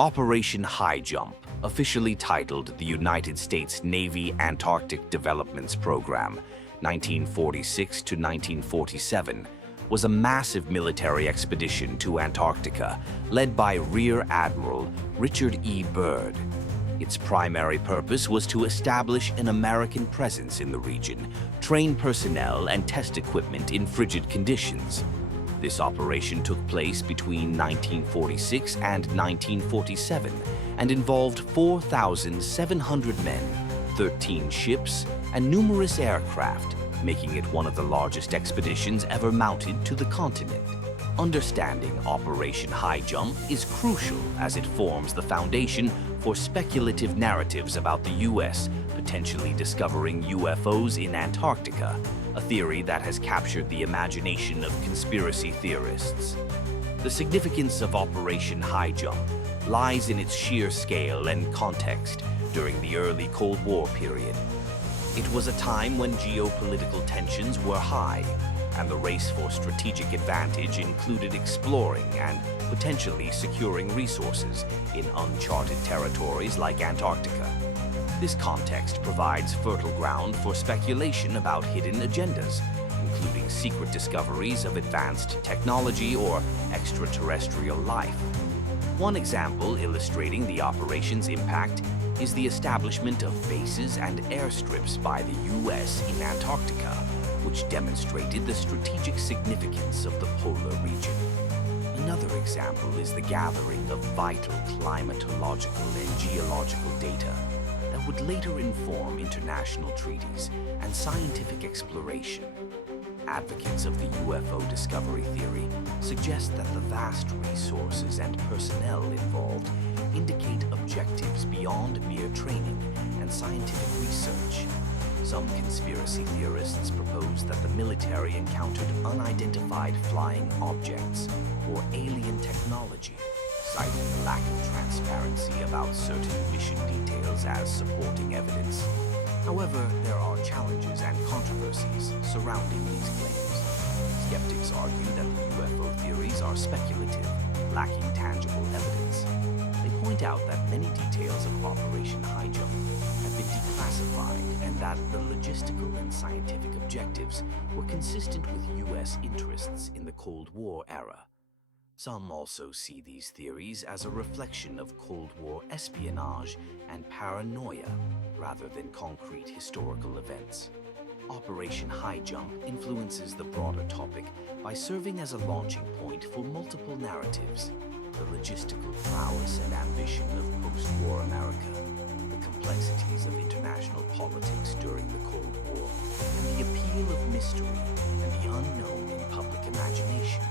Operation Highjump, officially titled the United States Navy Antarctic Developments Program, 1946 to 1947, was a massive military expedition to Antarctica led by Rear Admiral Richard E. Byrd. Its primary purpose was to establish an American presence in the region, train personnel, and test equipment in frigid conditions. This operation took place between 1946 and 1947 and involved 4,700 men, 13 ships, and numerous aircraft, making it one of the largest expeditions ever mounted to the continent. Understanding Operation Highjump is crucial as it forms the foundation for speculative narratives about the U.S. potentially discovering UFOs in Antarctica, a theory that has captured the imagination of conspiracy theorists. The significance of Operation Highjump lies in its sheer scale and context during the early Cold War period. It was a time when geopolitical tensions were high, and the race for strategic advantage included exploring and potentially securing resources in uncharted territories like Antarctica. This context provides fertile ground for speculation about hidden agendas, including secret discoveries of advanced technology or extraterrestrial life. One example illustrating the operation's impact is the establishment of bases and airstrips by the U.S. in Antarctica, which demonstrated the strategic significance of the polar region. Another example is the gathering of vital climatological and geological data that would later inform international treaties and scientific exploration. Advocates of the UFO discovery theory suggest that the vast resources and personnel involved indicate objectives beyond mere training and scientific research. Some conspiracy theorists propose that the military encountered unidentified flying objects or alien technology, citing the lack of transparency about certain mission details as supporting evidence. However, there are challenges and controversies surrounding these claims. Skeptics argue that the UFO theories are speculative, lacking tangible evidence. They point out that many details of Operation Highjump have been declassified and that the logistical and scientific objectives were consistent with U.S. interests in the Cold War era. Some also see these theories as a reflection of Cold War espionage and paranoia rather than concrete historical events. Operation Highjump influences the broader topic by serving as a launching point for multiple narratives: the logistical prowess and ambition of post-war America, the complexities of international politics during the Cold War, and the appeal of mystery and the unknown in public imagination.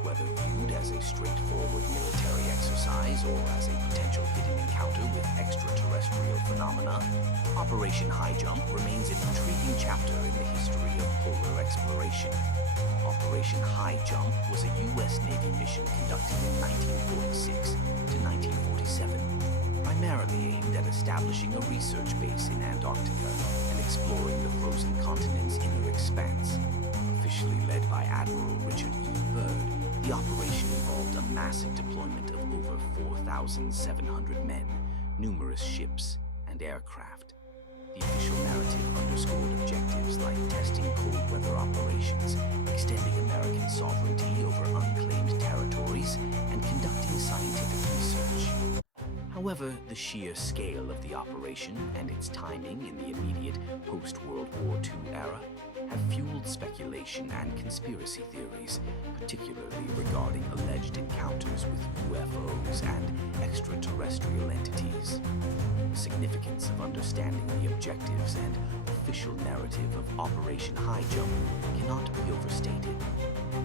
Whether viewed as a straightforward military exercise or as a potential hidden encounter with extraterrestrial phenomena, Operation Highjump remains an intriguing chapter in the history of polar exploration. Operation Highjump was a U.S. Navy mission conducted in 1946 to 1947, primarily aimed at establishing a research base in Antarctica and exploring the frozen continent's inner expanse. Officially led by Admiral Richard E. Byrd, the operation involved a massive deployment of over 4,700 men, numerous ships, and aircraft. The official narrative underscored objectives like testing cold weather operations, extending American sovereignty over unclaimed territories, and conducting scientific research. However, the sheer scale of the operation and its timing in the immediate post-World War II era have fueled speculation and conspiracy theories, particularly regarding alleged encounters with UFOs and extraterrestrial entities. The significance of understanding the objectives and official narrative of Operation Highjump cannot be overstated.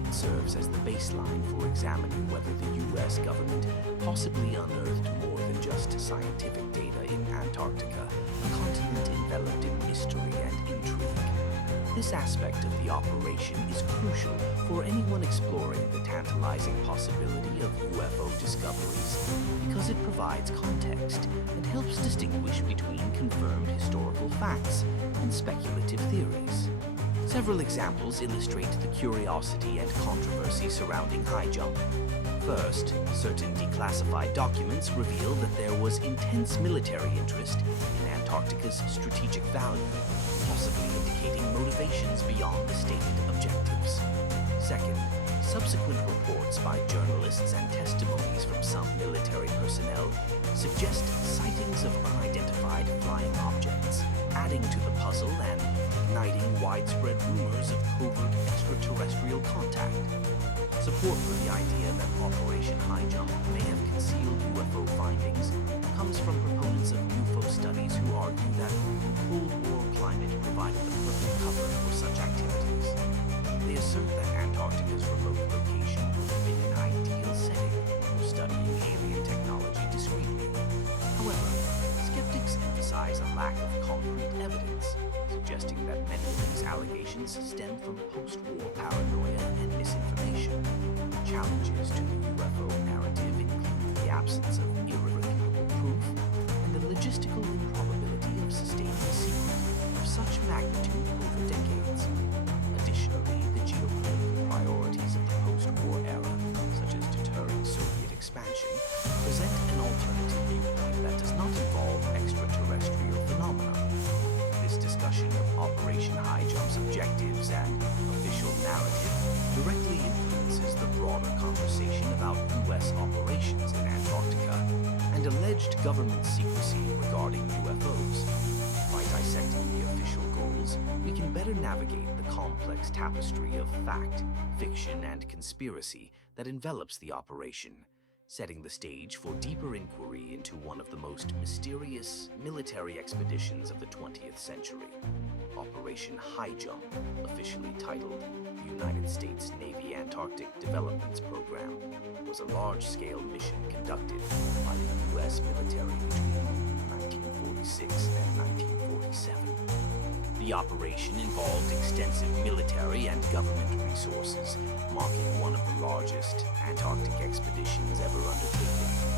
It serves as the baseline for examining whether the U.S. government possibly unearthed more than just scientific data in Antarctica, a continent enveloped in mystery and intrigue. This aspect of the operation is crucial for anyone exploring the tantalizing possibility of UFO discoveries because it provides context and helps distinguish between confirmed historical facts and speculative theories. Several examples illustrate the curiosity and controversy surrounding Highjump. First, certain declassified documents reveal that there was intense military interest in Antarctica's strategic value, possibly indicating motivations beyond the stated objectives. Second, subsequent reports by journalists and testimonies from some military personnel suggest sightings of unidentified flying objects, adding to the puzzle and igniting widespread rumors of covert extraterrestrial contact. Support for the idea that Operation Highjump may have concealed UFO findings comes from proponents of UFO studies who argue that the Cold War climate provided the perfect cover for such activities. They assert that Antarctica's remote location would have been an ideal setting for studying alien technology discreetly. However, skeptics emphasize a lack of concrete evidence, suggesting that many of these allegations stem from post-war paranoia and misinformation. Challenges to the UFO narrative include the absence of irrefutable proof and the logistical improbability of sustaining a secret of such magnitude over decades. Additionally, the geopolitical priorities of the post-war era, such as deterring Soviet expansion, present an alternative viewpoint that does not involve extraterrestrial phenomena. This discussion of Operation Highjump's objectives and official narrative directly influences the broader conversation about U.S. operations in Antarctica and alleged government secrecy regarding UFOs. By dissecting the official goals, we can better navigate the complex tapestry of fact, fiction, and conspiracy that envelops the operation, setting the stage for deeper inquiry into one of the most mysterious military expeditions of the 20th century. Operation Highjump, officially titled the United States Navy Antarctic Developments Program, was a large-scale mission conducted by the U.S. military between 1946 and 1947. The operation involved extensive military and government resources, marking one of the largest Antarctic expeditions ever undertaken.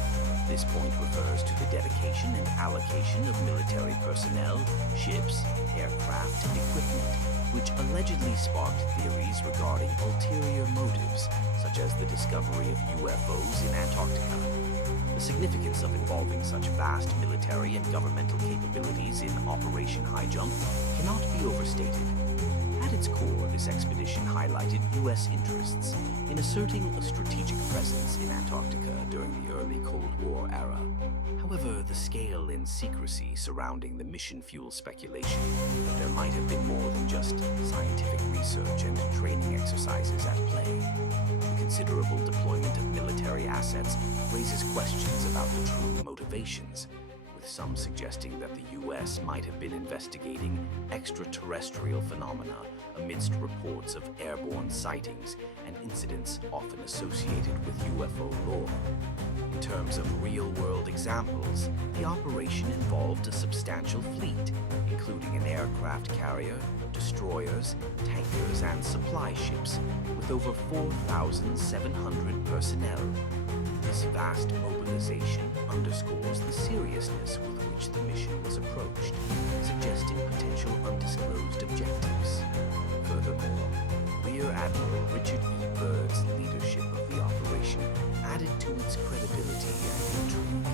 This point refers to the dedication and allocation of military personnel, ships, aircraft, and equipment, which allegedly sparked theories regarding ulterior motives, such as the discovery of UFOs in Antarctica. The significance of involving such vast military and governmental capabilities in Operation Highjump cannot be overstated. At its core, this expedition highlighted U.S. interests in asserting a strategic presence in Antarctica during the early Cold War era. However, the scale and secrecy surrounding the mission fueled speculation that there might have been more than just scientific research and training exercises at play. The considerable deployment of military assets raises questions about the true motivations, with some suggesting that the U.S. might have been investigating extraterrestrial phenomena amidst reports of airborne sightings and incidents often associated with UFO lore. In terms of real-world examples, the operation involved a substantial fleet, including an aircraft carrier, destroyers, tankers, and supply ships, with over 4,700 personnel. This vast mobilization underscores the seriousness with which the mission was approached, suggesting potential undisclosed objectives. Furthermore, Rear Admiral Richard E. Byrd's leadership of the operation added to its credibility and intrigue.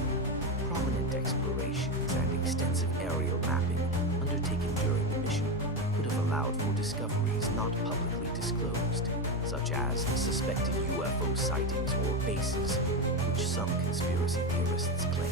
Prominent explorations and extensive aerial mapping undertaken during the mission could have allowed for discoveries not publicly disclosed, such as suspected UFO sightings or bases, which some conspiracy theorists claim.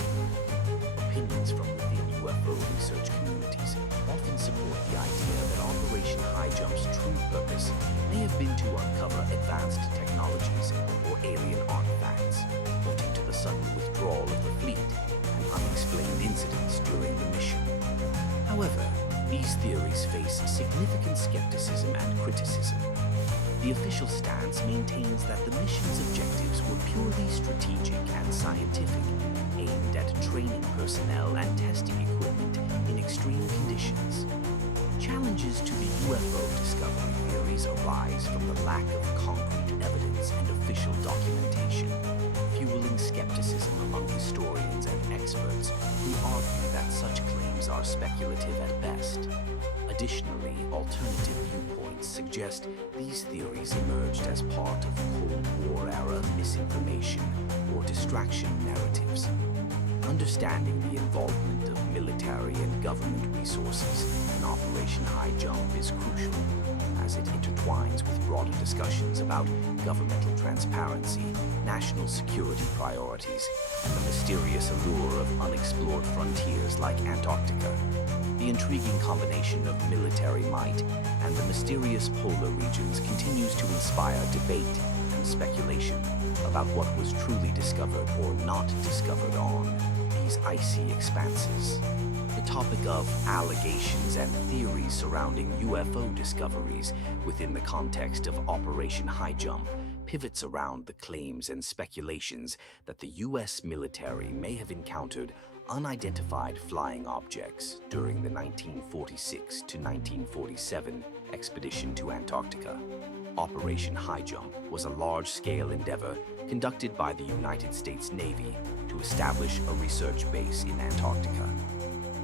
Opinions from within UFO research communities often support the idea that Operation Highjump's true purpose may have been to uncover advanced technologies or alien artifacts, pointing to the sudden withdrawal of the fleet and unexplained incidents during the mission. However, these theories face significant skepticism and criticism. The official stance maintains that the mission's objectives were purely strategic and scientific, aimed at training personnel and testing equipment in extreme conditions. Challenges to the UFO discovery theories arise from the lack of concrete evidence and official documentation, fueling skepticism among historians and experts who argue that such claims are speculative at best. Additionally, alternative viewpoints experts suggest these theories emerged as part of Cold War-era misinformation or distraction narratives. Understanding the involvement of military and government resources in Operation Highjump is crucial, as it intertwines with broader discussions about governmental transparency, national security priorities, and the mysterious allure of unexplored frontiers like Antarctica. The intriguing combination of military might and the mysterious polar regions continues to inspire debate and speculation about what was truly discovered or not discovered on these icy expanses. The topic of allegations and theories surrounding UFO discoveries within the context of Operation Highjump pivots around the claims and speculations that the U.S. military may have encountered unidentified flying objects during the 1946 to 1947 expedition to Antarctica. Operation Highjump was a large-scale endeavor conducted by the United States Navy to establish a research base in Antarctica.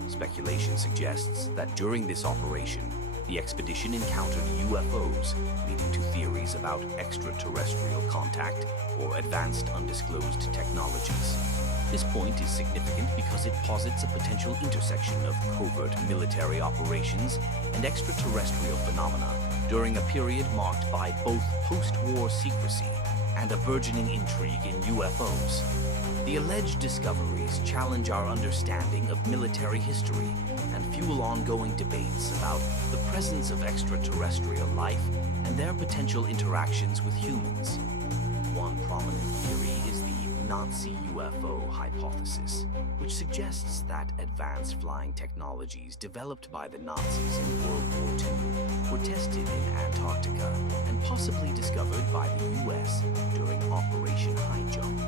Speculation suggests that during this operation, the expedition encountered UFOs, leading to theories about extraterrestrial contact or advanced undisclosed technologies. This point is significant because it posits a potential intersection of covert military operations and extraterrestrial phenomena during a period marked by both post-war secrecy and a burgeoning intrigue in UFOs. The alleged discoveries challenge our understanding of military history and fuel ongoing debates about the presence of extraterrestrial life and their potential interactions with humans. One prominent theory is the Nazi UFO hypothesis, which suggests that advanced flying technologies developed by the Nazis in World War II were tested in Antarctica and possibly discovered by the US during Operation Highjump.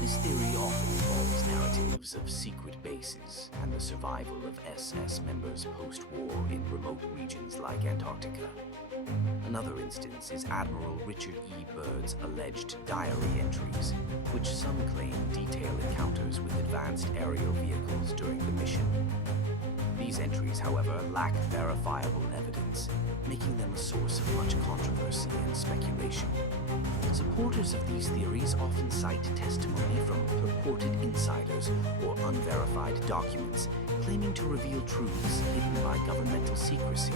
This theory often involves narratives of secret bases and the survival of SS members post-war in remote regions like Antarctica. Another instance is Admiral Richard E. Byrd's alleged diary entries, which some claim detail encounters with advanced aerial vehicles during the mission. These entries, however, lack verifiable evidence, making them a source of much controversy and speculation. Supporters of these theories often cite testimony from purported insiders or unverified documents claiming to reveal truths hidden by governmental secrecy.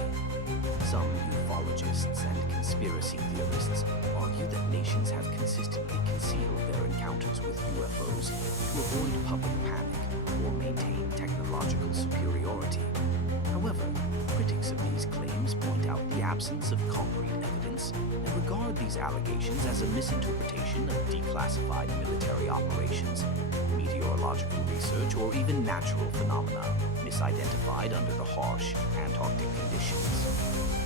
Some ufologists and conspiracy theorists argue that nations have consistently concealed their encounters with UFOs to avoid public panic or maintain technological superiority. However, critics of these claims point out the absence of concrete evidence and regard these allegations as a misinterpretation of declassified military operations, meteorological research, or even natural phenomena misidentified under the harsh Antarctic conditions.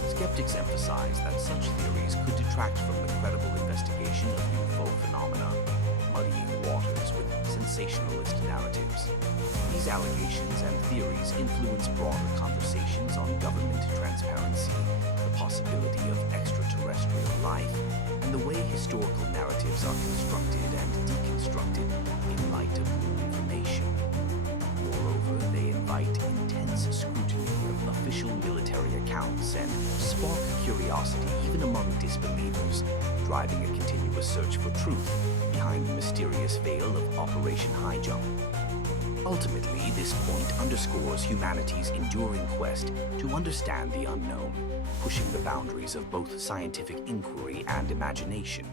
Skeptics emphasize that such theories could detract from the credible investigation of UFO phenomena, muddying waters with sensationalist narratives. These allegations and theories influence broader conversations on government transparency, the possibility of extraterrestrial life, and the way historical narratives are constructed and deconstructed in light of new information. Moreover, they invite intense scrutiny of official military accounts and spark curiosity even among disbelievers, driving a continuous search for truth behind the mysterious veil of Operation Highjump. Ultimately, this point underscores humanity's enduring quest to understand the unknown, pushing the boundaries of both scientific inquiry and imagination.